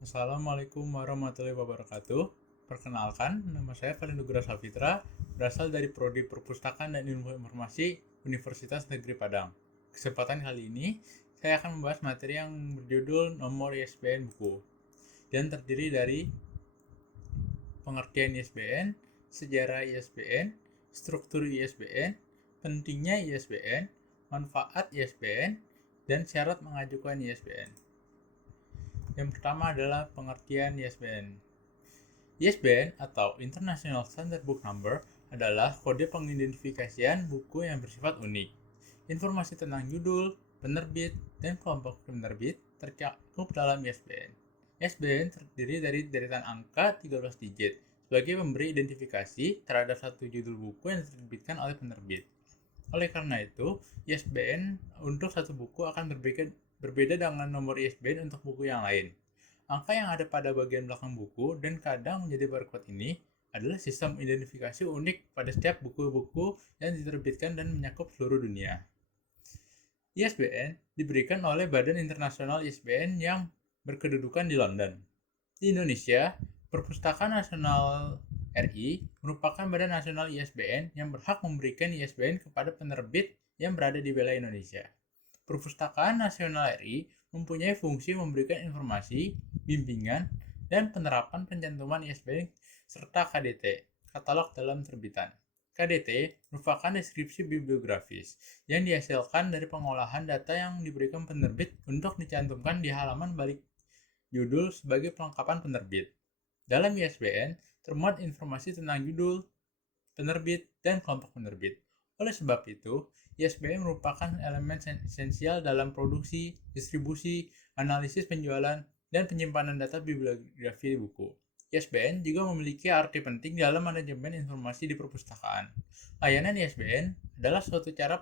Assalamualaikum warahmatullahi wabarakatuh. Perkenalkan, nama saya Nugra Safitra, berasal dari Prodi Perpustakaan dan Ilmu Informasi Universitas Negeri Padang. Kesempatan kali ini, saya akan membahas materi yang berjudul Nomor ISBN Buku, dan terdiri dari pengertian ISBN, sejarah ISBN, struktur ISBN, pentingnya ISBN, manfaat ISBN, dan syarat mengajukan ISBN. Yang pertama adalah pengertian ISBN. ISBN atau International Standard Book Number adalah kode pengidentifikasian buku yang bersifat unik. Informasi tentang judul, penerbit, dan kelompok penerbit tercakup dalam ISBN. ISBN terdiri dari deretan angka 13 digit sebagai pemberi identifikasi terhadap satu judul buku yang diterbitkan oleh penerbit. Oleh karena itu, ISBN untuk satu buku akan berbeda dengan nomor ISBN untuk buku yang lain. Angka yang ada pada bagian belakang buku dan kadang menjadi barcode ini adalah sistem identifikasi unik pada setiap buku-buku yang diterbitkan dan mencakup seluruh dunia. ISBN diberikan oleh Badan Internasional ISBN yang berkedudukan di London. Di Indonesia, Perpustakaan Nasional RI merupakan badan nasional ISBN yang berhak memberikan ISBN kepada penerbit yang berada di wilayah Indonesia. Perpustakaan Nasional RI mempunyai fungsi memberikan informasi, bimbingan, dan penerapan pencantuman ISBN serta KDT, katalog dalam terbitan. KDT merupakan deskripsi bibliografis yang dihasilkan dari pengolahan data yang diberikan penerbit untuk dicantumkan di halaman balik judul sebagai pelengkapan penerbit. Dalam ISBN termuat informasi tentang judul, penerbit, dan kelompok penerbit. Oleh sebab itu, ISBN merupakan elemen esensial dalam produksi, distribusi, analisis penjualan, dan penyimpanan data bibliografi buku. ISBN juga memiliki arti penting dalam manajemen informasi di perpustakaan. Layanan ISBN adalah suatu cara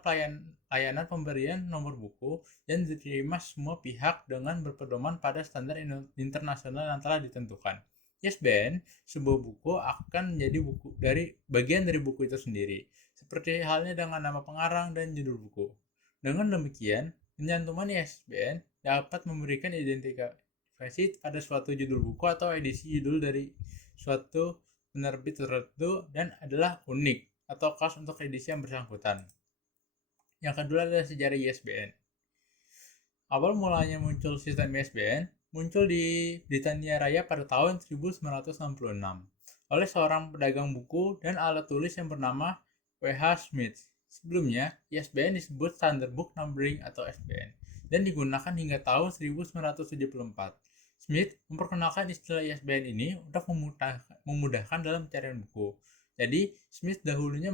layanan pemberian nomor buku yang diterima semua pihak dengan berpedoman pada standar internasional yang telah ditentukan. ISBN sebuah buku akan menjadi bagian dari buku itu sendiri, seperti halnya dengan nama pengarang dan judul buku. Dengan demikian, pencantuman ISBN dapat memberikan identifikasi pada suatu judul buku atau edisi judul dari suatu penerbit tertentu dan adalah unik atau khas untuk edisi yang bersangkutan. Yang kedua adalah sejarah ISBN. Awal mulanya muncul sistem ISBN muncul di Britania Raya pada tahun 1966 oleh seorang pedagang buku dan alat tulis yang bernama W.H. Smith. Sebelumnya, ISBN disebut Standard Book Numbering atau SBN dan digunakan hingga tahun 1974. Smith memperkenalkan istilah ISBN ini untuk memudahkan dalam pencarian buku. Jadi, Smith dahulunya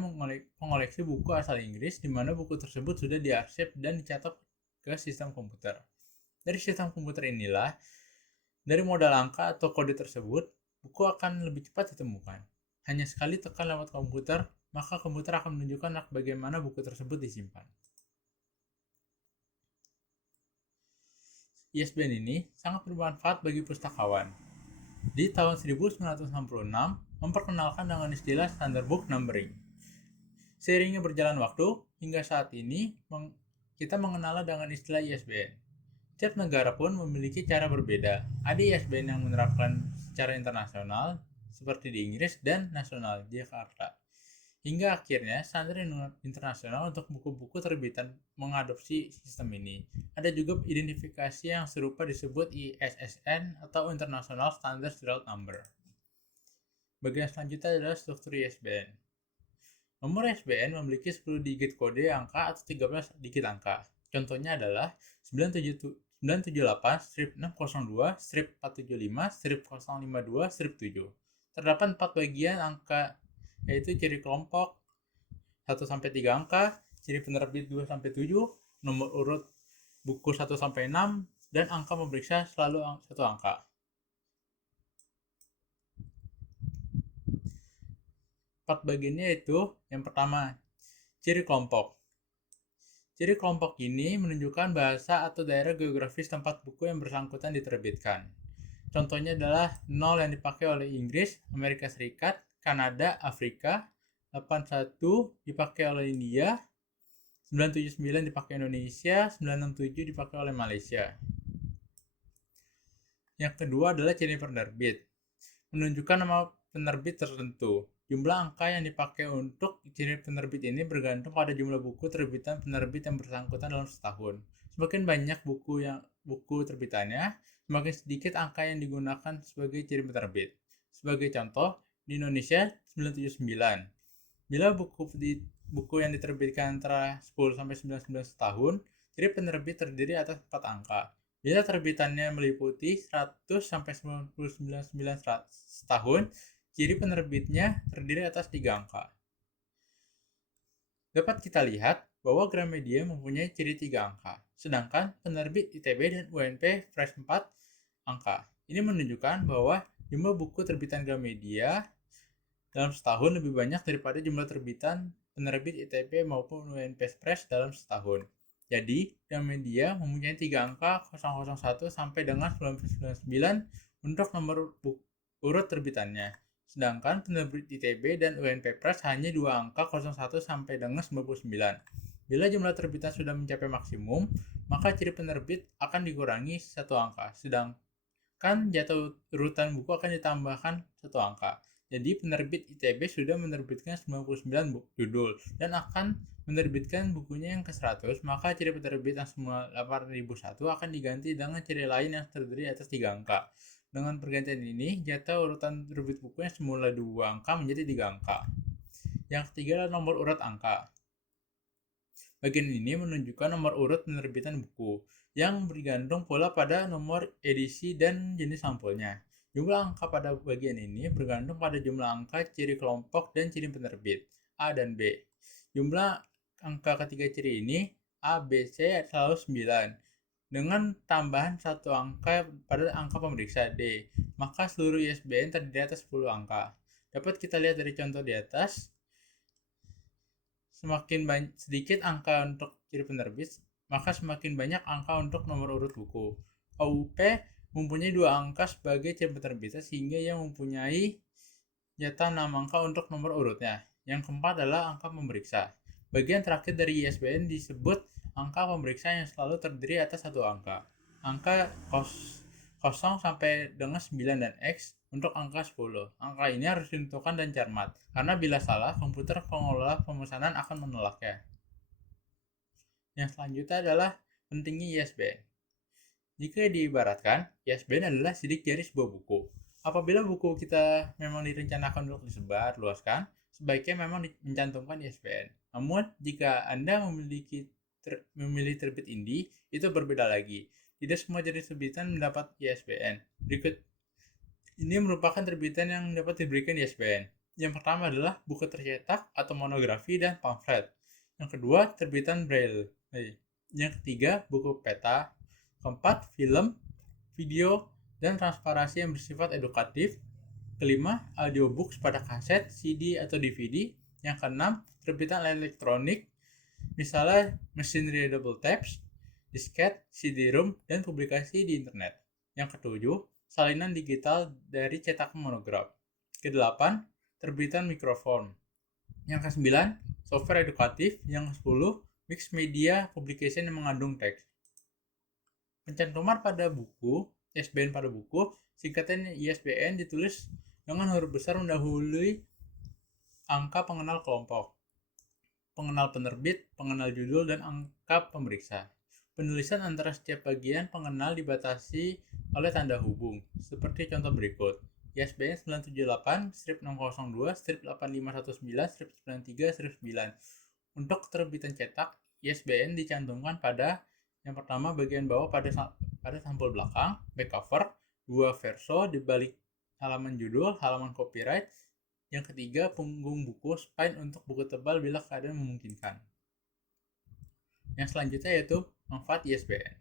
mengoleksi buku asal Inggris di mana buku tersebut sudah diarsip dan dicatat ke sistem komputer. Dari sistem komputer inilah, dari modal angka atau kode tersebut, buku akan lebih cepat ditemukan. Hanya sekali tekan lewat komputer, maka komputer akan menunjukkan bagaimana buku tersebut disimpan. ISBN ini sangat bermanfaat bagi pustakawan. Di tahun 1966, memperkenalkan dengan istilah Standard Book Numbering. Seiringnya berjalan waktu, hingga saat ini kita mengenalnya dengan istilah ISBN. Setiap negara pun memiliki cara berbeda. Ada ISBN yang menerapkan secara internasional, seperti di Inggris, dan nasional di Jakarta. Hingga akhirnya standar internasional untuk buku-buku terbitan mengadopsi sistem ini. Ada juga identifikasi yang serupa disebut ISSN atau International Standard Serial Number. Bagian selanjutnya adalah struktur ISBN. Nomor ISBN memiliki 10 digit kode angka atau 13 digit angka. Contohnya adalah 978-602-475-052-7. Terdapat 4 bagian angka, yaitu ciri kelompok 1-3 angka, ciri penerbit 2-7, nomor urut buku 1-6, dan angka memeriksa selalu 1 angka. Empat bagiannya yaitu yang pertama, ciri kelompok. Ciri kelompok ini menunjukkan bahasa atau daerah geografis tempat buku yang bersangkutan diterbitkan. Contohnya adalah 0 yang dipakai oleh Inggris, Amerika Serikat, Kanada, Afrika, 81 dipakai oleh India, 979 dipakai Indonesia, 967 dipakai oleh Malaysia. Yang kedua adalah ciri penerbit. Menunjukkan nama penerbit tertentu. Jumlah angka yang dipakai untuk ciri penerbit ini bergantung pada jumlah buku terbitan penerbit yang bersangkutan dalam setahun. Semakin banyak buku terbitannya, semakin sedikit angka yang digunakan sebagai ciri penerbit. Sebagai contoh, di Indonesia 979. Bila buku yang diterbitkan antara 10 sampai 99 setahun, ciri penerbit terdiri atas 4 angka. Bila terbitannya meliputi 100 sampai 99 setahun, ciri penerbitnya terdiri atas 3 angka. Dapat kita lihat bahwa Gramedia mempunyai ciri 3 angka, sedangkan penerbit ITB dan UNP Fresh 4 angka. Ini menunjukkan bahwa jumlah buku terbitan Gramedia dalam setahun lebih banyak daripada jumlah terbitan penerbit ITB maupun UNP Fresh dalam setahun. Jadi, Gramedia mempunyai 3 angka 001 sampai dengan 999 untuk nomor urut terbitannya. Sedangkan penerbit ITB dan UNP Press hanya 2 angka 01 sampai dengan 99. Bila jumlah terbitan sudah mencapai maksimum, maka ciri penerbit akan dikurangi 1 angka. Sedangkan jatuh urutan buku akan ditambahkan 1 angka. Jadi penerbit ITB sudah menerbitkan 99 judul dan akan menerbitkan bukunya yang ke-100, maka ciri penerbit yang semula 8001 akan diganti dengan ciri lain yang terdiri atas 3 angka. Dengan pergantian ini, jatah urutan terbit buku yang semula 2 angka menjadi 3 angka. Yang ketiga adalah nomor urut angka. Bagian ini menunjukkan nomor urut penerbitan buku, yang bergantung pula pada nomor edisi dan jenis sampulnya. Jumlah angka pada bagian ini bergantung pada jumlah angka ciri kelompok dan ciri penerbit, A dan B. Jumlah angka ketiga ciri ini, A, B, C selalu 9. Dengan tambahan 1 angka pada angka pemeriksa D, maka seluruh ISBN terdiri atas 10 angka. Dapat kita lihat dari contoh di atas, semakin sedikit angka untuk ciri penerbit, maka semakin banyak angka untuk nomor urut buku. AUP mempunyai 2 angka sebagai ciri penerbit, sehingga ia mempunyai jatah 6 angka untuk nomor urutnya. Yang keempat adalah angka pemeriksa. Bagian terakhir dari ISBN disebut angka pemeriksa yang selalu terdiri atas 1 angka. Angka 0 sampai dengan 9 dan X untuk angka 10. Angka ini harus ditentukan dan cermat, karena bila salah, komputer pengelola pemesanan akan menolaknya. Yang selanjutnya adalah pentingnya ISBN. Jika diibaratkan, ISBN adalah sidik jari sebuah buku. Apabila buku kita memang direncanakan untuk disebar luaskan, sebaiknya memang mencantumkan ISBN. Namun, jika Anda memilih terbit indie, itu berbeda lagi. Tidak semua jenis terbitan mendapat ISBN. Berikut ini merupakan terbitan yang dapat diberikan ISBN. Yang pertama adalah buku tercetak atau monografi dan pamflet. Yang kedua, terbitan braille. Yang ketiga, buku peta. Keempat, film, video, dan transparansi yang bersifat edukatif. Kelima, audiobooks pada kaset, CD, atau DVD. Yang keenam, terbitan elektronik, misalnya machine readable tapes, disket, CD-ROM, dan publikasi di internet. Yang ketujuh, salinan digital dari cetakan monograf. Kedelapan, terbitan mikrofon. Yang kesembilan, software edukatif. Yang ke-10, mixed media publication yang mengandung teks. Pencantuman pada buku, ISBN pada buku, singkatan ISBN ditulis dengan huruf besar mendahului angka pengenal kelompok, pengenal penerbit, pengenal judul, dan angka pemeriksa. Penulisan antara setiap bagian pengenal dibatasi oleh tanda hubung, seperti contoh berikut. ISBN 978-602-8519-93-9. Untuk terbitan cetak, ISBN dicantumkan pada yang pertama, bagian bawah pada sampul belakang, back cover, 2 verso di balik halaman judul, halaman copyright. Yang ketiga, punggung buku, spine untuk buku tebal bila keadaan memungkinkan. Yang selanjutnya yaitu manfaat ISBN.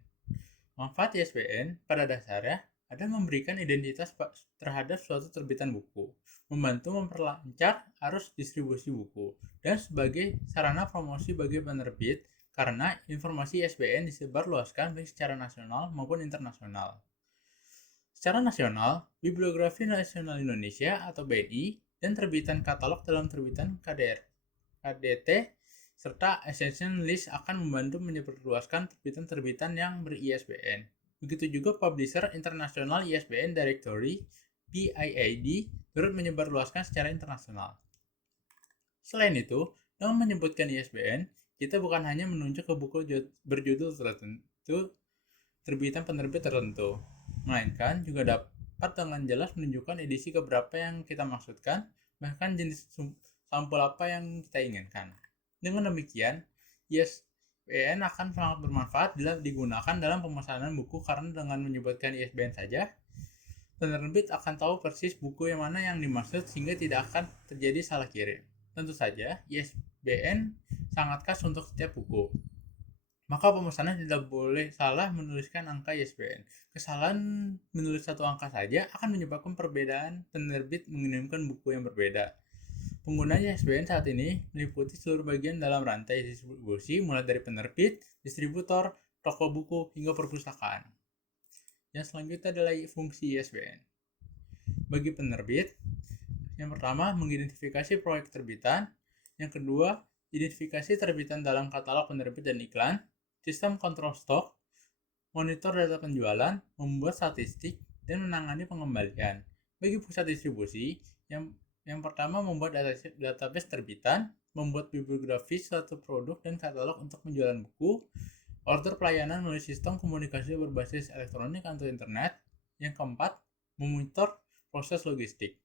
Manfaat ISBN pada dasarnya adalah memberikan identitas terhadap suatu terbitan buku, membantu memperlancar arus distribusi buku, dan sebagai sarana promosi bagi penerbit, karena informasi ISBN disebarluaskan baik secara nasional maupun internasional. Secara nasional, Bibliografi Nasional Indonesia atau BNI dan terbitan katalog dalam terbitan KDT serta Essential List akan membantu menyebarluaskan terbitan-terbitan yang ber-ISBN. Begitu juga Publisher International ISBN Directory PIID turut menyebarluaskan secara internasional. Selain itu, dengan menyebutkan ISBN, kita bukan hanya menunjuk ke buku berjudul tertentu terbitan penerbit tertentu, melainkan juga dapat dengan jelas menunjukkan edisi keberapa yang kita maksudkan, bahkan jenis sampul apa yang kita inginkan. Dengan demikian, ISBN akan sangat bermanfaat bila digunakan dalam pemesanan buku karena dengan menyebutkan ISBN saja, penerbit akan tahu persis buku yang mana yang dimaksud sehingga tidak akan terjadi salah kirim. Tentu saja, ISBN sangat khas untuk setiap buku. Maka pemesanan tidak boleh salah menuliskan angka ISBN. Kesalahan menulis satu angka saja akan menyebabkan perbedaan penerbit mengirimkan buku yang berbeda. Penggunaan ISBN saat ini meliputi seluruh bagian dalam rantai distribusi, mulai dari penerbit, distributor, toko buku, hingga perpustakaan. Yang selanjutnya adalah fungsi ISBN. Bagi penerbit, yang pertama mengidentifikasi proyek terbitan, yang kedua identifikasi terbitan dalam katalog penerbit dan iklan, sistem kontrol stok, monitor data penjualan, membuat statistik, dan menangani pengembalian. Bagi pusat distribusi, yang pertama membuat database terbitan, membuat bibliografi suatu produk dan katalog untuk penjualan buku, order pelayanan melalui sistem komunikasi berbasis elektronik atau internet. Yang keempat, memonitor proses logistik.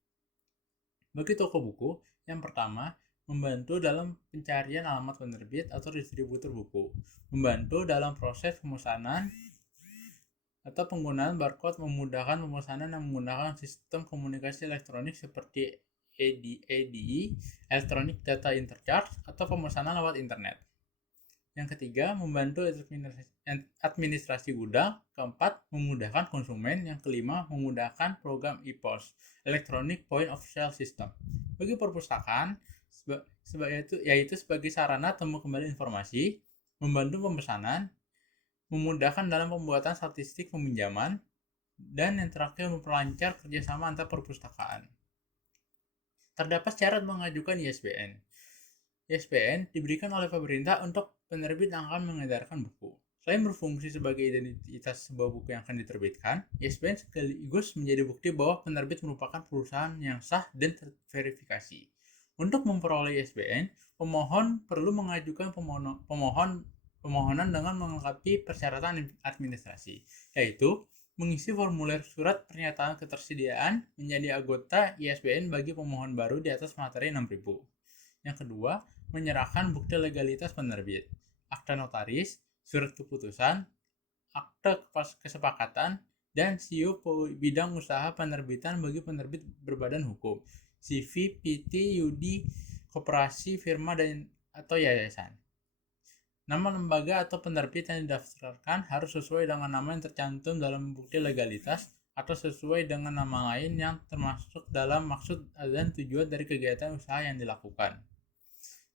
Bagi toko buku, yang pertama, membantu dalam pencarian alamat penerbit atau distributor buku, membantu dalam proses pemesanan atau penggunaan barcode, memudahkan pemesanan yang menggunakan sistem komunikasi elektronik seperti EDI, Electronic Data Interchange, atau pemesanan lewat internet. Yang ketiga, membantu administrasi gudang. Keempat, memudahkan konsumen. Yang kelima, memudahkan program EPOS, Electronic Point of Sale System. Bagi perpustakaan, yaitu sebagai sarana temu kembali informasi, membantu pemesanan, memudahkan dalam pembuatan statistik peminjaman, dan yang terakhir memperlancar kerjasama antar perpustakaan. Terdapat syarat mengajukan ISBN. ISBN diberikan oleh pemerintah untuk penerbit yang akan mengedarkan buku. Selain berfungsi sebagai identitas sebuah buku yang akan diterbitkan, ISBN sekaligus menjadi bukti bahwa penerbit merupakan perusahaan yang sah dan terverifikasi. Untuk memperoleh ISBN, pemohon perlu mengajukan pemohonan dengan melengkapi persyaratan administrasi, yaitu mengisi formulir surat pernyataan ketersediaan menjadi anggota ISBN bagi pemohon baru di atas materi 6.000. Yang kedua, menyerahkan bukti legalitas penerbit, akta notaris, surat keputusan, akta kesepakatan, dan SIO bidang usaha penerbitan bagi penerbit berbadan hukum, CV, PT, Yudi, koperasi, firma, dan atau yayasan. Nama lembaga atau penerbit yang didaftarkan harus sesuai dengan nama yang tercantum dalam bukti legalitas atau sesuai dengan nama lain yang termasuk dalam maksud dan tujuan dari kegiatan usaha yang dilakukan.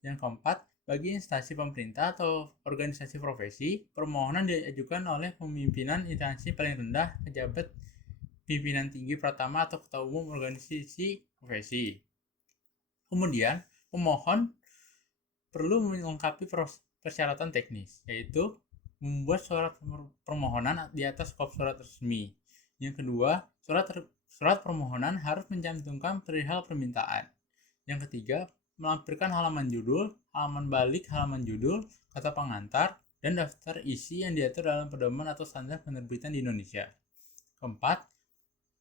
Yang keempat, bagi instansi pemerintah atau organisasi profesi, permohonan diajukan oleh pemimpinan instansi paling rendah, pejabat pimpinan tinggi pertama atau ketua umum organisasi profesi. Kemudian, pemohon perlu melengkapi persyaratan teknis, yaitu membuat surat permohonan di atas skop surat resmi. Yang kedua, surat permohonan harus mencantumkan perihal permintaan. Yang ketiga, melampirkan halaman judul, halaman balik halaman judul, kata pengantar, dan daftar isi yang diatur dalam pedoman atau standar penerbitan di Indonesia. Keempat,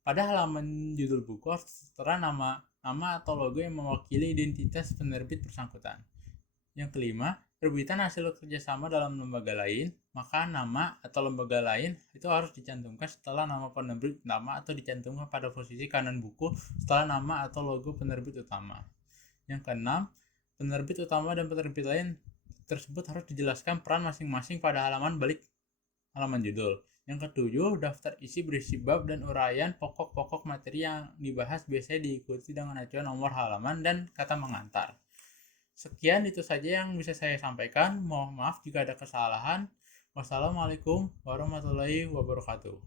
pada halaman judul buku harus tertera nama atau logo yang mewakili identitas penerbit bersangkutan. Yang kelima, terbitan hasil kerjasama dalam lembaga lain, maka nama atau lembaga lain itu harus dicantumkan setelah nama penerbit utama atau dicantumkan pada posisi kanan buku setelah nama atau logo penerbit utama. Yang keenam, penerbit utama dan penerbit lain tersebut harus dijelaskan peran masing-masing pada halaman balik halaman judul. Yang ketujuh, daftar isi berisi bab dan uraian pokok-pokok materi yang dibahas biasanya diikuti dengan acuan nomor halaman dan kata mengantar. Sekian itu saja yang bisa saya sampaikan. Mohon maaf jika ada kesalahan. Wassalamualaikum warahmatullahi wabarakatuh.